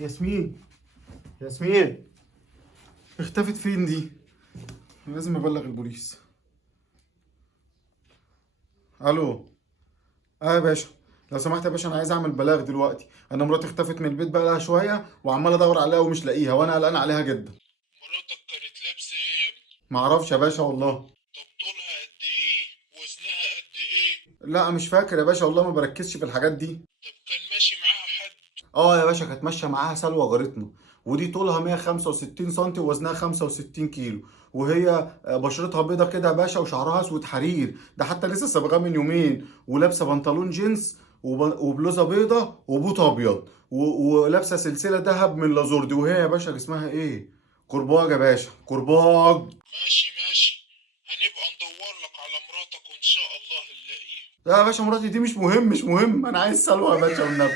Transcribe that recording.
ياسمين، ياسمين، اختفت فين دي؟ لازم ابلغ البوليس. الو. اه يا باشا، لو سمحت يا باشا انا عايز اعمل بلاغ دلوقتي. انا مراتي اختفت من البيت بقى لها شويه وعمال ادور عليها ومش لاقيها وانا قلقان عليها جدا. مراتك كانت لابسة ايه يا ابني؟ معرفش يا باشا والله. طب طولها قد ايه؟ وزنها قد ايه؟ لا مش فاكر يا باشا والله، ما بركزش في الحاجات دي. طب كان ماشي معاها حد؟ اه يا باشا كانت ماشيه معاها سلوى جارتنا، ودي طولها 165 سم ووزنها 65 كيلو، وهي بشرتها بيضه كده يا باشا وشعرها اسود حرير، ده حتى لسه صبغاه من يومين، ولابسه بنطلون جينز وبلوزه بيضه وبوت ابيض ولابسه سلسله ذهب من لازوردي، وهي يا باشا اسمها ايه؟ كرباج يا باشا، كرباج. ماشي ماشي، هنبقى ندور لك على مراتك وان شاء الله نلاقيها. لا يا باشا مراتي دي مش مهم، انا عايز سلوى يا باشا والنبي.